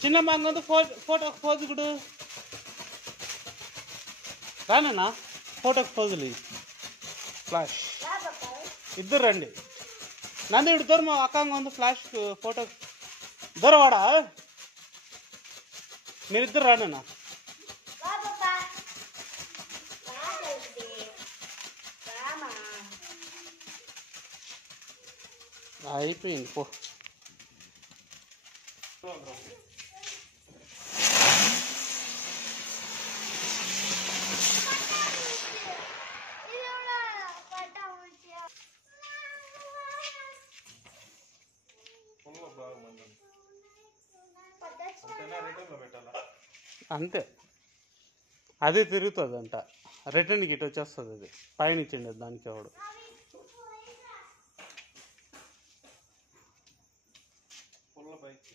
చిన్నమ్మ అంగొంದು ఫోటోకి పోజు కొడు రానా ఫోటోకి పోజులు ఫ్లాష్ ఇద్దరు రండి నంది ఇడు దూరం అక్కంగా ఉంది ఫ్లాష్ ఫోటో దూరవాడా మీరిద్దరు రానా అయిపోయింది పో అంతే అదే తిరుగుతుంది అంట రిటర్న్కి ఇటు వచ్చేస్తుంది అది పైన ఇచ్చిండి దానికి ఎవడు బైక్